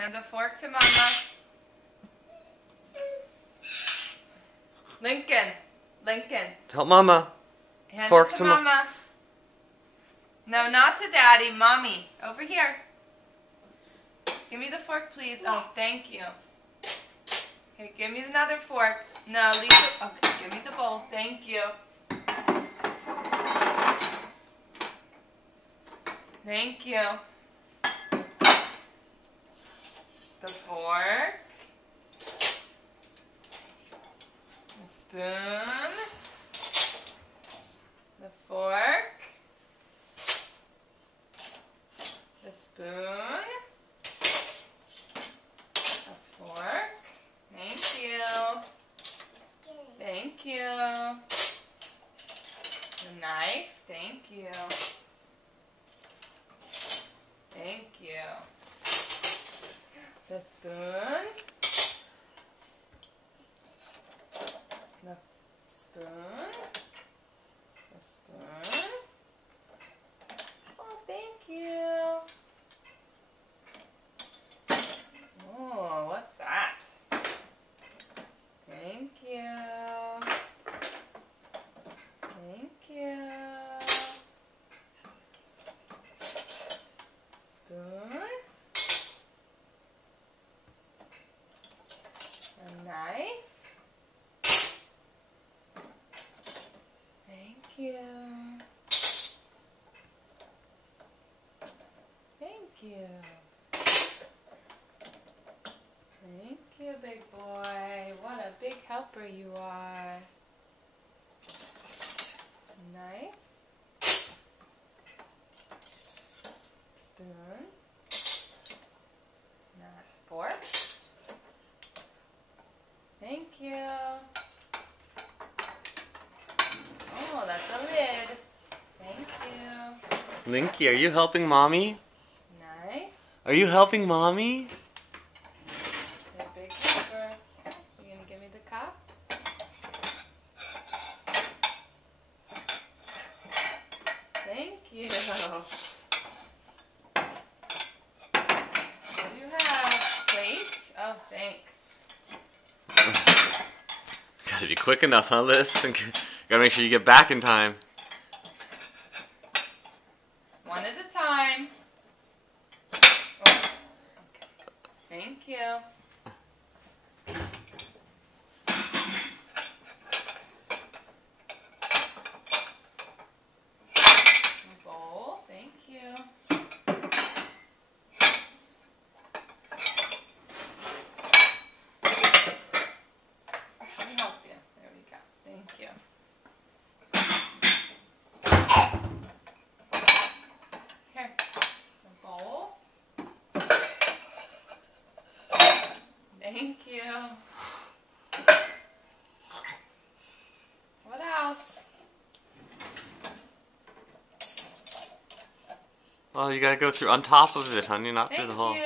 Hand the fork to Mama. Lincoln. Tell Mama. Hand Fork it to to Mama. No, not to Daddy. Mommy. Over here. Give me the fork, please. Oh, thank you. Okay, give me another fork. No, leave it. Okay, give me the bowl. Thank you. Thank you. The fork. The spoon. The fork. The spoon. The fork. Thank you. Thank you. The knife. Thank you. Thank you. The spoon. The spoon. The spoon. Oh, thank you. Oh, what's that? Thank you. Thank you. Spoon. A knife. Thank you. Thank you. Thank you, big boy. What a big helper you are. Knife. Spoon. Not fork. Thank you. Oh, that's a lid. Thank you. Linky, are you helping Mommy? Knife. Are you helping Mommy? A big helper. You gonna give me the cup? Thank you. What do you have? Plate? Oh, thanks. Gotta be quick enough, huh, Liz? Gotta make sure you get back in time. One at a time. Oh, okay. Thank you. A bowl. Thank you. Let me help you. There we go. Thank you. Here. A bowl. Thank you. What else? Oh, you gotta go through on top of it, honey, not through Thank the hole. you.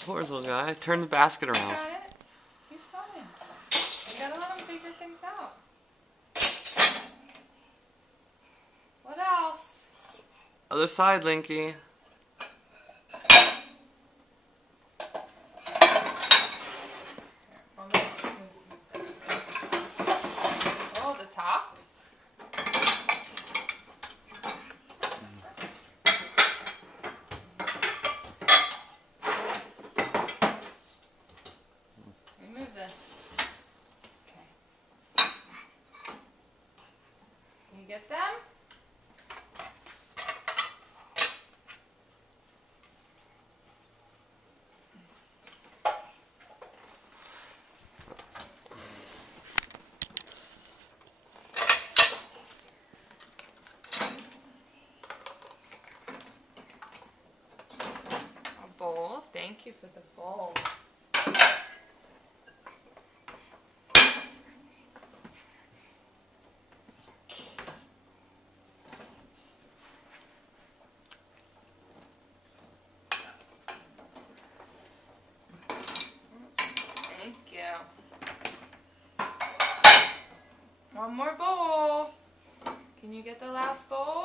Poor little guy. Turn the basket You around. got it? He's fine. You gotta let him figure things out. What else? Other side, Linky. Oh, the top? Remove this. Okay. You get them? One more bowl. Can you get the last bowl?